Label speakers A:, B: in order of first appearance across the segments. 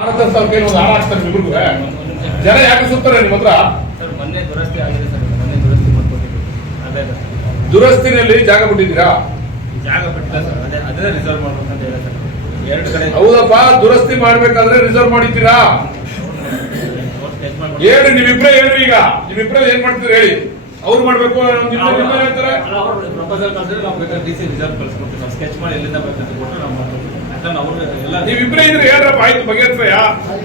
A: ಭಾರತ ಸ್ವಲ್ಪ ಒಂದು ಹಾರ ಹಾಕ್ತಾರೆ ಇಬ್ರಿಗೂ ಜನ ಯಾಕೆ ಸುತ್ತಾರೆ ನಿಮ್ಮ ಹತ್ರ?
B: ಸರ್ ಮೊನ್ನೆ ದುರಸ್ತಿ ಆಗಿದೆ ಸರ್ ಮೊನ್ನೆ ದುರಸ್ತಿ ಮಾಡ್ಕೊಟ್ಟಿದ್ದು ಅದೇ ಸರ್.
A: ದುರಸ್ತಿನಲ್ಲಿ ಜಾಗ ಬಿಟ್ಟಿದ್ದೀರಾ
B: ಜಾಗ ಬಿಟ್ಟಿಲ್ಲ ಸರ್ ಅದೇ ಅದೇ ರಿಸರ್ವ್ ಮಾಡ್ಬೇಕಂತ ಹೇಳಿ ಸರ್. ಎರಡು ಕಡೆ
A: ಹೌದಪ್ಪ ದುರಸ್ತಿ ಮಾಡ್ಬೇಕಾದ್ರೆ ರಿಸರ್ವ್ ಮಾಡಿದ್ದೀರಾ?
B: ಏನು ನೀವು
A: ಹೇಳಿ ಏನು ಹೇಳ್ರಿ ಈಗ. ನೀವಿಬ್ರೇ ಏನ್ ಮಾಡ್ತೀರಿ ಹೇಳಿ. ಅವ್ರು ಮಾಡ್ಬೇಕು
B: ಪ್ರಪೋಸಲ್ ಕಳ್ಸಿದ್ರೆ ನಾವು ಬೇಕಾದ್ರೆ ಡಿ ಸಿ ರಿಸರ್ವ್ ಕಳ್ಸ್ಕೊಡ್ತೀವಿ. ನಾವು ಸ್ಕೆಚ್ ಮಾಡಿ ಎಲ್ಲಿಂದ ಬರ್ತದೆ ಕೊಟ್ಟರೆ ನಾವು ಮಾಡ್ತೀವಿ ಯಾಕಂದ್ರೆ ಅವರು ಎಲ್ಲ
A: ಇದ್ರೆ ಹೇಳ್ರಪ್ಪ ಆಯ್ತು ಬಗೆಹರಿಸ್ರಯ್ಯ.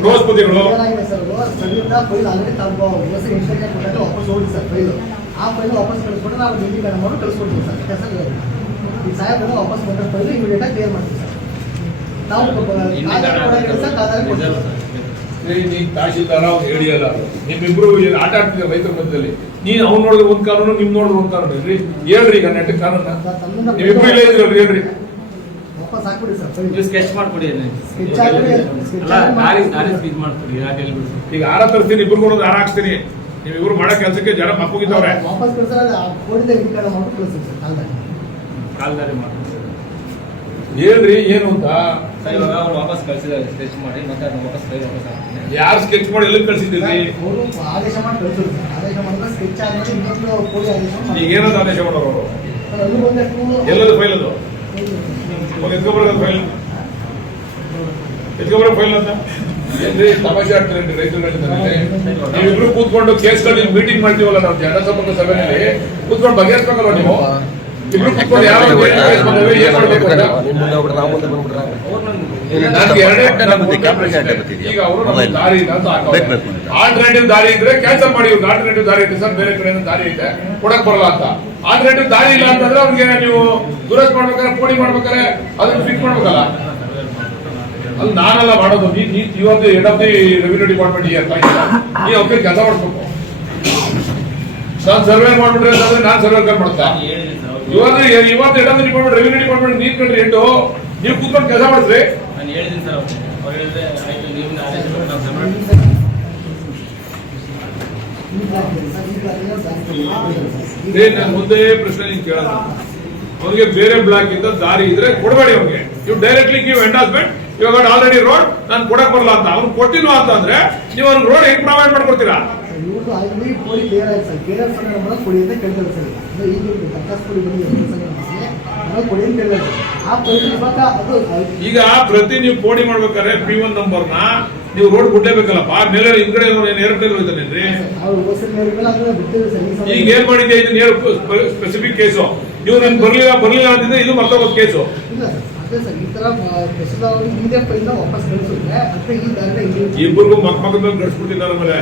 A: ಬೃಹಸ್ಪತಿಗಳು
C: ಏನಾಗಿದೆ ಸರ್ ಸದ್ಯದ ಫೈಲ್ ಆಲ್ರೆಡಿ ತಾವು ಹೊಸ ಇನ್ಸ್ಟ್ರಕ್ಷನ್ ಕೊಟ್ಟಾಗ ವಾಪಸ್ ಹೋಗಿ ಸರ್ ಫೈಲ್. ಆ ಫೈಲ್ ವಾಪಸ್ ನಾವು ಡಿಗ್ರಿ ಮೇಡಮ್ ಅವರು ಕಳಿಸ್ಕೊಡ್ತೀವಿ ಸರ್ ಕೆಲಸ ಈ ವಾಪಸ್ ಬಂದ ಫೈಲ್ ಇಮಿಡಿಯೇಟ್ ಆಗಿ ಕ್ಲಿಯರ್ ಮಾಡ್ತೀವಿ ಸರ್. ನಾವು ಕೊಡ್ತೀವಿ.
A: ಹೇಳಿ ತಹಶೀಲ್ದಾರ ಅವ್ನು ಹೇಳಿಯಲ್ಲ ನಿಮ್ಮಿಬ್ರು ಏನು ಆಟ ಆಡ್ತಿದ್ದೀರ ರೈತರ ಮಧ್ಯದಲ್ಲಿ? ನೀನ್ ಅವ್ನು ನೋಡಿದ್ರೆ ಒಂದ್ ಕಾನೂನು ನಿಮ್ ನೋಡಿದ್ರೆ ಒಂದ್ ಕಾನೂನು. ಹೇಳ್ರಿ ಹೇಳ್ರಿ ಈಗ ನೆಟ್ಟ ಕಾನೂನ. ನಿಮ್ಮಿಬ್ರು ಇಲ್ಲೇ ಇದ್ರಲ್ರಿ ಹೇಳ್ರಿ.
B: ಸ್ಕೆಚ್ ಮಾಡ್ಕೊಡಿ
A: ಈಗ ಹಾರ ತರ್ತೀನಿ ಇಬ್ರು ಒಂದು ಹಾರ ನೀವು ಇವ್ರು ಮಾಡೋ ಕೆಲಸಕ್ಕೆ ಜನ ಮಕ್ಕಳಿದ್ದವ್ರೆ ಹೇಳ್ರಿ ಏನು ಅಂತ?
B: ಇವಾಗ ಅವ್ರು ವಾಪಸ್ ಕಳ್ಸಿದ್ದಾರೆ ಸ್ಕೆಚ್ ಮಾಡಿ ಮತ್ತೆ ಅದನ್ನ ವಾಪಸ್ ಫೈಲ್ ವಾಪಸ್ ಹಾಕ್ತೀನಿ.
A: ಯಾರು ಸ್ಕೆಚ್ ಮಾಡಿ ಎಲ್ಲಿ ಕಳ್ಸಿದ್ದೀರಿ?
C: ಅವರು ಆದೇಶ ಮಾಡಿ ಕಳಿಸಿದ್ರು ಸರ್. ಆದೇಶ ಮಾಡಿದ್ರೆ ಸ್ಕೆಚ್ ಆದ್ಮೇಲೆ ಇನ್ನೊಂದು ಕೋಡಿ ಆದೇಶ ಮಾಡಿ.
A: ಈಗ ಏನಂತ ಆದೇಶ ಮಾಡೋರು ಅವರು?
C: ಅಲ್ಲಿ ಬಂದಷ್ಟು
A: ಎಲ್ಲದ ಫೈಲ್ ಅದು? ಎತ್ಕೊಬರೋದು ಫೈಲ್ ಎತ್ಕೊಬರೋ ಫೈಲ್ ಅಂತ? ಏನ್ರಿ ತಮಾಷೆ ಆಗ್ತಾರೆ ರೈತರುಗಳಿಂದ ನೀವಿಬ್ರು ಕೂತ್ಕೊಂಡು ಕೇಸ್ಗಳು ಮೀಟಿಂಗ್ ಮಾಡ್ತೀವಲ್ಲ ನಾವು ಜನ ಸಂಪರ್ಕ ಸಭೆಯಲ್ಲಿ ಕೂತ್ಕೊಂಡು ಬಗೆಹರಿಸ್ಬೇಕಲ್ವ ನೀವು? ಮಾಡ್ಬೇಕು ದಾರಿ. ಆಲ್ಟರ್ನೇಟಿವ್ ಇದ್ರೆ ಕ್ಯಾನ್ಸಲ್ ಮಾಡಿ ಆಲ್ಟರ್ನೇಟಿವ್ ದಾರಿ ಇದೆ ಸರ್ ಬೇರೆ ಕಡೆಯಿಂದ ದಾರಿ ಇದೆ ಕೊಡಕ್ ಬರಲ್ಲ ಅಂತ. ಆಲ್ಟರ್ನೇಟಿವ್ ದಾರಿ ಇಲ್ಲ ಅಂತಂದ್ರೆ ಅವ್ರಿಗೆ ನೀವು ದುರಸ್ತ್ ಮಾಡ್ಬೇಕಾದ್ರೆ ಪೋಡಿ ಮಾಡ್ಬೇಕಾದ್ರೆ ಅದನ್ನ ಫಿಕ್ಸ್ ಮಾಡ್ಬೇಕಲ್ಲ. ಅಲ್ಲಿ ನಾನೆಲ್ಲ ಮಾಡೋದು. ಇವತ್ತು head of the revenue department ಈ ಅಂತ ನೀವು ಅವ್ರಿಗೆ ಕೆಲಸ ಮಾಡಿಸ್ಬೇಕು. ನಾನು ಸರ್ವೆ ಮಾಡ್ಬಿಟ್ರೆ ಅಂತಂದ್ರೆ ನಾನು ಸರ್ವೆ ಮಾಡ್ತಾ.
B: ಅವ್ರು-
A: ಇವತ್ತು ಇವತ್ತು ಡಿಪಾರ್ಟ್ಮೆಂಟ್ ರೆವಿನ್ಯೂ ಡಿಪಾರ್ಟ್ಮೆಂಟ್ ನೀರ್ ಕಂಡ್ರಿ ಎಂಟು ನೀವು ಕೂತ್ಕೊಂಡು ಕೆಲಸ ಮಾಡಿಸ್ರಿ
B: ನಾನು
A: ಒಂದೇ ಪ್ರಶ್ನೆ ನೀವು ಕೇಳೋಣ. ಅವ್ರಿಗೆ ಬೇರೆ ಬ್ಲಾಕ್ ಇಂದ ದಾರಿ ಇದ್ರೆ ಕೊಡಬೇಡಿ ಅವ್ರಿಗೆ ನೀವು ಡೈರೆಕ್ಟ್ಲಿ ನೀವು ಎಂಡಾಸ್ಮೆಂಟ್ ಇವಾಗ ಆಲ್ರೆಡಿ ರೋಡ್ ನಾನು ಕೊಡಕ್ ಬರಲ್ಲ ಅಂತ. ಅವ್ನು ಕೊಟ್ಟಿಲ್ವಾ ಅಂತ ಅಂದ್ರೆ ನೀವು ಅವ್ನಿಗೆ ರೋಡ್ ಹೆಂಗ್ ಪ್ರೊವೈಡ್ ಮಾಡ್ಕೊಡ್ತೀರಾ?
C: ಇವ್ರದ್ದು ಆಲ್ರೆಡಿ ಕೋಡಿ ಕ್ಲಿಯರ್ ಆಯ್ತು ಸರ್. ಕೆ ಆರ್ ನಮ್ಮ ಕೊಡಿ ಅಂತ ಕೇಳ್ತಾರೆ ಸರ್. ಅಂದ್ರೆ ಈಗ ಕರ್ಕಾಸ್ ಕೊಡಿ ಬಂದು ನಾವು ಕೊಡಿ ಅಂತ ಕೇಳಿದ್ರೆ ಆ ಪೈಸೆ ಇವಾಗ ಅದು
A: ಈಗ ಪ್ರತಿ ನೀವು ಕೋಡಿ ಮಾಡ್ಬೇಕಾದ್ರೆ ಪಿ ಒನ್ ನಂಬರ್ನ ನೀವು ರೋಡ್ ಬಿಡ್ಲೇಬೇಕಲ್ಲಪ್ಪ. ಮೇಲೆ ಹಿಂದ್ಗಡೆ
C: ಸರ್ ಈ ಸಲ
A: ಈಗ ಏನ್ ಮಾಡಿದ್ದೆ ಇದು ನೇರ ಸ್ಪೆಸಿಫಿಕ್ ಕೇಸು ನೀವು ನನ್ ಬರ್ಲಿಲ್ಲ ಬರ್ಲಿಲ್ಲ ಅಂತಿದ್ರೆ ಇದು ಮರ್ತೋಗೋದ್ ಕೇಸು
C: ಈ ಫೈಲ್ನ ವಾಪಸ್
A: ಇಬ್ಬರಿಗೂ ಮಕ್ ಮಗದ ಮೇಲೆ ಕಳ್ಸ್ಬಿಟ್ಟಿದ್ದಾರೆ ಆಮೇಲೆ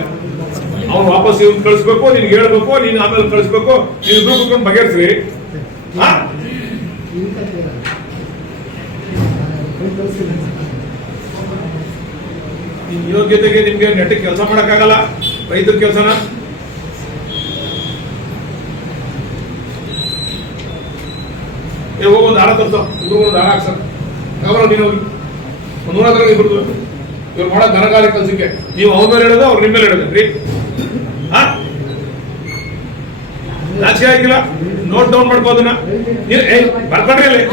A: ಅವ್ನು ವಾಪಸ್ ಇವ್ನು ಕಳಿಸ್ಬೇಕು ನಿನ್ಗೆ ಹೇಳ್ಬೇಕು, ನೀನ್ ಆಮೇಲೆ ಕಳಿಸ್ಬೇಕು, ನೀನ್ ಇಬ್ಬರು ಕುತ್ಕೊಂಡು ಬಗೆಹರಿಸ್ರಿ ಹಾ?
C: ಈ ತರ clear ಆಗಿದೆ. ಫೈಲ್ ಕಳಿಸ್ತೀನಿ ಸರ್.
A: ನಿಮ್ ಯೋಗ್ಯತೆಗೆ ನಿಮ್ಗೆ ನೆಟ್ಟಿಗೆ ಕೆಲಸ ಮಾಡಕ್ಕಾಗಲ್ಲ ರೈತರ ಕೆಲಸನ ಏ ಹೋಗಿ ಒಂದು ಹಾರ ತರ್ಸೋ ಇಬ್ರು ಒಂದು ಹಾರ ಹಾಕ್ಸ. ಗೌರವ ನೀನು ಹೋಗಿ. ಒಂದು ನೂರ ತರಗತಿ ಇಬ್ರು ಇವ್ರು ಮಾಡೋ ಕೆಲಸಕ್ಕೆ ನೀವು ಅವ್ರ ಮೇಲೆ ಹೇಳೋದು ಅವ್ರು ನಿಮ್ಮ ಮೇಲೆ ಹೇಳೋದೇನ್ರಿ ಹಾ? ನಾಚಿಕೆ ಆಗಿಲ್ಲ? ನೋಟ್ ಡೌನ್ ಮಾಡ್ಕೋದನ್ನ ನೀವು ಬರ್ಕೊಂಡ್ರಿ ಅಲ್ಲಿ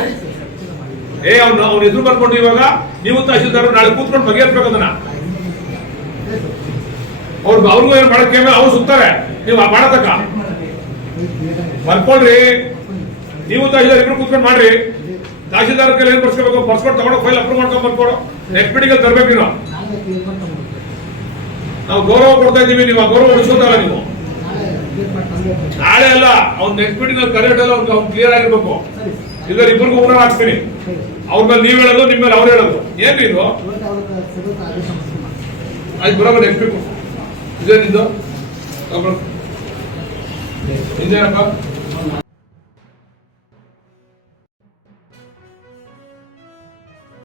A: ಏ, ಅವ್ನು, ಅವ್ನ ಎದುರು ಬರ್ಕೊಂಡು ಇವಾಗ ನೀವು ತಹಶೀಲ್ದಾರ್ ನಾಳೆ ಕೂತ್ಕೊಂಡು ಬಗೆಹರಿಸ್ಬೇಕು ಅದನ್ನ. ಅವ್ರು, ಅವ್ರಿಗೂ ಏನ್ ಮಾಡಕ್ಕೆ ಅವ್ರು ಸುತ್ತಾರೆ. ನೀವು ಮಾಡತಕ್ಕ. ಬರ್ಕೊಳ್ರಿ ನೀವು ತಹಶೀಲ್ದಾರ್ ಇಬ್ರು ಕೂತ್ಕೊಂಡು ಮಾಡ್ರಿ. ತಹಶೀಲ್ದಾರ್ ಕೈಲಿ ಏನ್ ಬರ್ಸ್ಕೋಬೇಕು? ಬರ್ಸ್ಕೊಂಡು ತಗೊಂಡು ಫೈಲ್ ಅಪ್ರೂವ್ ಮಾಡ್ಕೊಂಡು ಬರ್ಕೊಡು. ನೆಕ್ಸ್ಟ್ ಮೀಟಿಂಗ್ ತರಬೇಕು ನೀವು. ನಾವು ಗೌರವ ಕೊಡ್ತಾ ಇದೀವಿ ನೀವು ಗೌರವ ಉಳಿಸೋದಲ್ಲ ನೀವು.
C: ನಾಳೆ
A: ಅಲ್ಲ, ಅವ್ನ ನೆಕ್ಸ್ಟ್ ಮೀಟಿಂಗ್ ಅಲ್ಲಿ ಕರೆಕ್ಟ್ ಅಲ್ಲ ಅವ್ನು ಕ್ಲಿಯರ್ ಆಗಿರ್ಬೇಕು. ಇಲ್ಲ ಇಬ್ಬರಿಗೂ ಉಗ್ರ ಹಾಕ್ಸ್ತೀನಿ ಅವ್ರ ಮೇಲೆ ನೀವ್ ಹೇಳೋದು ನಿಮ್ಮ ಮೇಲೆ ಅವ್ರು ಹೇಳೋದು. ಏನ್ ಇದು?
C: ಬರೋಬರ್.
A: ಆಯ್ತು ಬರೋબર ನೆಕ್ಸ್ಟ್ ವೀಕು ಇದೇನಿದ್ದು ಇದೇನಪ್ಪ